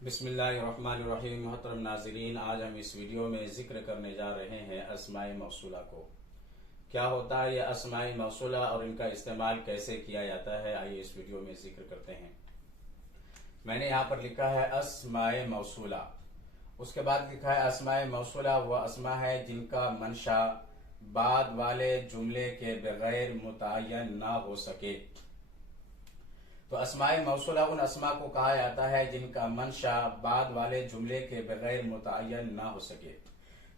बिस्मिल्लाहिर्रहमानिर्रहीम। मोहतरम नाज़रीन, आज हम इस वीडियो में ज़िक्र करने जा रहे हैं अस्माए मौसूला को। क्या होता है ये अस्माए मौसूला और इनका इस्तेमाल कैसे किया जाता है, आइए इस वीडियो में ज़िक्र करते हैं। मैंने यहाँ पर लिखा है अस्माए मौसूला, उसके बाद लिखा है अस्माए मौसूला वह अस्मा है जिनका मंशा बाद वाले जुमले के बगैर मुतय्यन ना हो सके। तो अस्माए मौसूला उन अस्मा को कहा जाता है जिनका मंशा बाद वाले जुमले के बगैर मुतय्यन ना हो सके।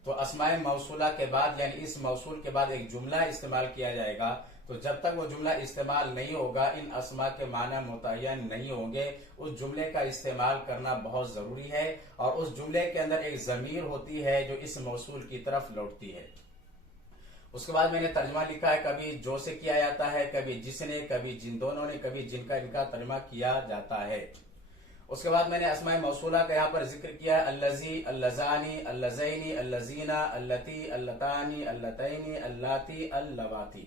तो अस्माए मौसूला के बाद यानी इस मौसूल के बाद एक जुमला इस्तेमाल किया जाएगा, तो जब तक वो जुमला इस्तेमाल नहीं होगा, इन अस्मा के माना मुतय्यन नहीं होंगे, उस जुमले का इस्तेमाल करना बहुत जरूरी है। और उस जुमले के अंदर एक जमीर होती है जो इस मौसूल की तरफ लौटती है। उसके बाद मैंने तर्जमा लिखा है, कभी जो से किया जाता है, कभी जिसने, कभी जिन दोनों ने, कभी जिनका, इनका तर्जमा किया जाता है। उसके बाद मैंने अस्माए मौसूला का यहाँ पर जिक्र किया है, अल्लजी, अल्लजानी, अल्लजैनी, अल्लजीना, अल्लती, अल्लतानी, अल्लतैनी, अल्लाती, अल्लवाती।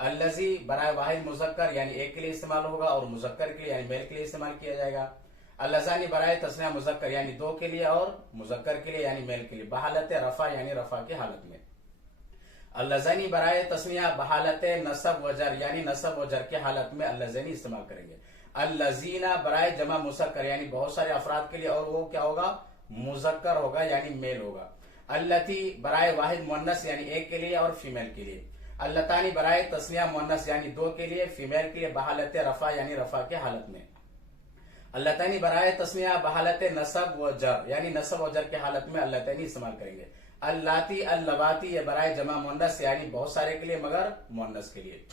अल्लजी बराए वाहिद मुजक्कर यानी एक के लिए इस्तेमाल होगा और मुजक्कर के लिए यानी मेल के लिए इस्तेमाल किया जाएगा। अल्लजानी बराए तस्निया मुजक्कर यानी दो के लिए और मुजक्कर के लिए यानी मेल के लिए, बहालत रफा यानी रफा की हालत में। अल्लज़नी बराए तस्निया बहालत नसब वजर यानी नसब वजर के हालत में अल्लज़नी इस्तेमाल करेंगे। अल्लज़ीना बराए जमा मुसक्कर यानी बहुत सारे अफराद के लिए, और वो क्या होगा, मुजक्कर होगा यानी मेल होगा। अल्लती बराए वाहिद मुन्नस यानी एक के लिए और फीमेल के लिए। अल्लतानी बराए तस्निया मुन्नस यानी दो के लिए, फीमेल के लिए, बहालत रफा यानी रफा के हालत में। अल्लतानी बराए तस्निया बहालत नसब वजर यानी नसब वजर के हालत में अल्लतानी इस्तेमाल करेंगे। अल्लाती, अल्लवाती ये बराए जमा मुन्नस यानी बहुत सारे के लिए मगर मुन्नस के लिए।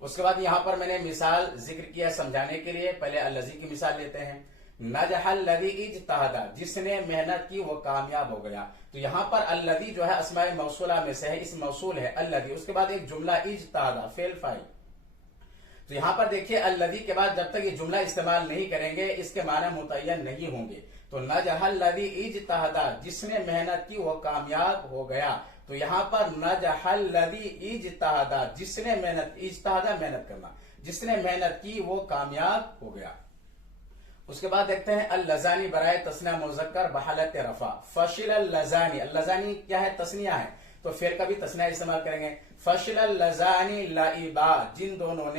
उसके बाद यहाँ पर मैंने मिसाल जिक्र किया समझाने के लिए। पहले अल्लजी की मिसाल लेते हैं। नजहल लदी इज्तहदा, जिसने मेहनत की वो कामयाब हो गया। तो यहाँ पर अल्लदी जो है अस्माए मौसूला में से है, इस मौसूल है अल्लदी। उसके बाद एक जुमला इज्तहदा फेल फाइल। तो यहाँ पर देखिए अल्लदी के बाद जब तक ये जुमला इस्तेमाल नहीं करेंगे इसके माना मुतय्यन नहीं होंगे। तो नजहल लदी इज्तहदा, जिसने मेहनत की वो कामयाब हो गया। तो यहाँ पर नजहल लदी इज्तहदा, जिसने मेहनत, इज्तहदा मेहनत करना, जिसने मेहनत की वो कामयाब हो गया। उसके बाद देखते हैं अल्लजानी बराए तस्निया मुजक्कर बहालत रफा, फशिल अल्लजानी। अल्लजानी क्या है, तस्निया है, तो फिर का भी तस्निया इस्तेमाल करेंगे। फशिल अल्लजानी लाइबा, जिन दोनों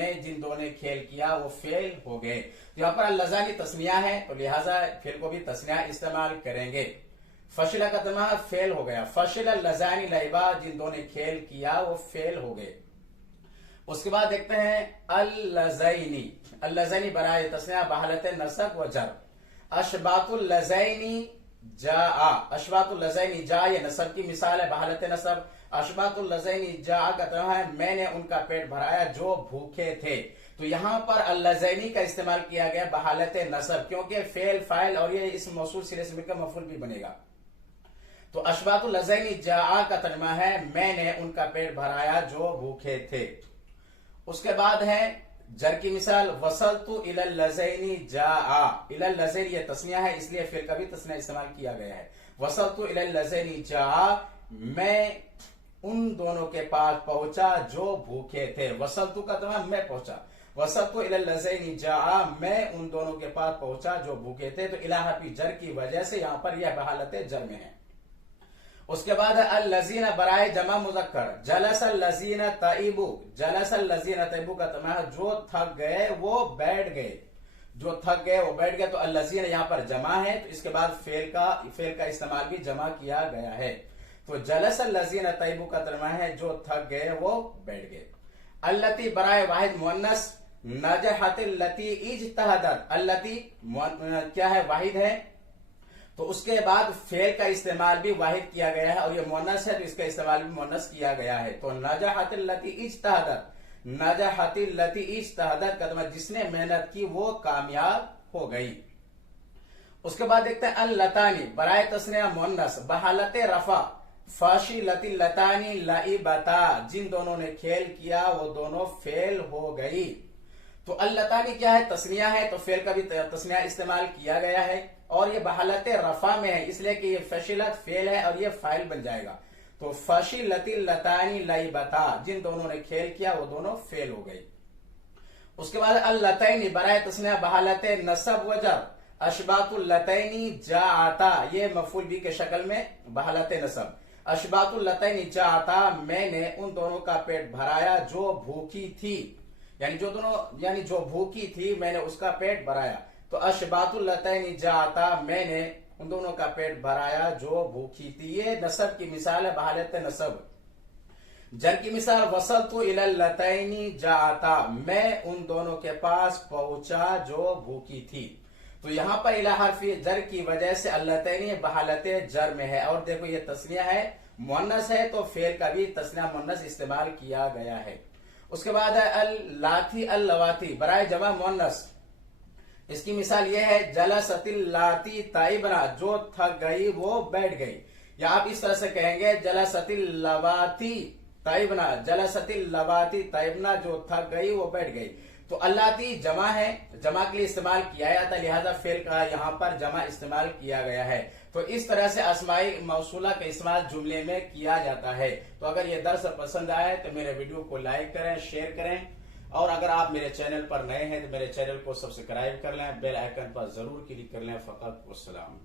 ने खेल किया वो फेल हो गए। तो यहाँ पर अल्लजानी तस्निया है तो लिहाजा फिर को भी तस्निया इस्तेमाल करेंगे। फशिला का तर्जुमा फेल हो गया। फशिल अल्लजानी लाइबा, जिन दोनों ने खेल किया वो फेल हो गए। उसके बाद देखते हैं अल्लज़ैनी। अल्लज़ैनी बराए तस्निया बहालत नसब व जर। अशबातुल लज़ैनी जा, अशबातुल लज़ैनी जा ये नसब की मिसाल है, बहालत नसब। अशबातुल लज़ैनी जा का तर्जुमा है मैंने उनका पेट भराया जो भूखे थे। तो यहाँ पर अल्लज़ैनी का इस्तेमाल किया गया बहालत नसब, क्योंकि फेल फाइल और ये इस मौसूल सिरे से मिलकर मफूल भी बनेगा। तो अशबातुल लज़ैनी जा का तर्जुमा है मैंने उनका पेट भराया जो भूखे थे। उसके बाद है जर की मिसाल, वसलतु इलल लज़ैनी जा। इलल लज़ैनी ये तस्निया है इसलिए फिर कभी तस्निया इस्तेमाल किया गया है। वसलतु इलल लज़ैनी जा, मैं उन दोनों के पास पहुंचा जो भूखे थे। वसलतु का तर्जुमा मैं पहुंचा। वसलतु इलल लज़ैनी जा, मैं उन दोनों के पास पहुंचा जो भूखे थे। तो इला हरफी जर की वजह से यहां पर यह बहालत जर में है। उसके बाद अल्लज़ीना बराए जमा मुज़क्कर, जलसल लज़ीना तइबू। जलसल लज़ीना तइबू का तर्जुमा जो थक गए वो बैठ गए, जो थक गए वो बैठ गए। तो अल्लज़ीना यहाँ पर जमा है तो इसके बाद फेल का इस्तेमाल भी जमा किया गया है। तो जलसल लज़ीना तइबू का तर्जुमा है जो थक गए वो बैठ गए। अल्लती बराए वाहिद मुअन्नस, नजहतिल लती इज्तहदत। अल्लती क्या है, वाहिद है, तो उसके बाद फेल का इस्तेमाल भी वाहिद किया गया है और ये मुअन्नस है तो इसका इस्तेमाल भी मुअन्नस किया गया है। तो नजहतिल लती इज्तहदत, नजहतिल लती इज्तहदत का मतलब जिसने मेहनत की वो कामयाब हो गई। उसके बाद देखते हैं अल्लतानी बराए तस्निया मुअन्नस बहालत रफा, फाशी लती लतानी लाइबता, जिन दोनों ने खेल किया वो दोनों फेल हो गई। तो अल्लतानी क्या है, तस्निया है तो फेल का भी तस्निया इस्तेमाल किया गया है और ये बहालत रफा में है इसलिए कि ये फशिलत फेल है और ये फाइल बन जाएगा। तो फशिलती लतानी लाइबता, जिन दोनों ने खेल किया वो दोनों फेल हो गई। उसके बाद अल्लतैनी बराए तस्निया बहालत नसब वजर, अशबातुल लतैनी जाता, ये मफूल भी के शक्ल में बहालत नसब। अशबातुल लतैनी जाता, मैंने उन दोनों का पेट भराया जो भूखी थी, यानी जो दोनों यानी जो भूखी थी मैंने उसका पेट भराया। तो अशबातुल लतैनी जाता, मैंने उन दोनों का पेट भराया जो भूखी थी। ये नसब की मिसाल है, बहालत नसब। जर की मिसाल वसलतु इलल लतैनी जाता, मैं उन दोनों के पास पहुंचा जो भूखी थी। तो यहाँ पर इला हर्फी जर की वजह से अल्लतैनी बहालत जर में है। और देखो ये तस्निया है, मुअन्नस है, तो फेल का भी तस्निया मुअन्नस इस्तेमाल किया गया है। उसके बाद है अल्लाती अल्लवाती, बराए जमा मुअन्नस। इसकी मिसाल यह है जलसतिल लाती ताइबना, जो थक गई वो बैठ गई। या आप इस तरह से कहेंगे जलसतिल लवाती ताइबना, जलसतिल लवाती ताइबना, जो थक गई वो बैठ गई। तो अल्लाती जमा है, जमा के लिए इस्तेमाल किया जाता है, लिहाजा फेल का यहाँ पर जमा इस्तेमाल किया गया है। तो इस तरह से अस्माई मौसूला का इस्तेमाल जुमले में किया जाता है। तो अगर ये दर्स पसंद आए तो मेरे वीडियो को लाइक करें, शेयर करें, और अगर आप मेरे चैनल पर नए हैं तो मेरे चैनल को सब्सक्राइब कर लें, बेल आइकन पर जरूर क्लिक कर लें। फकत वस्सलाम।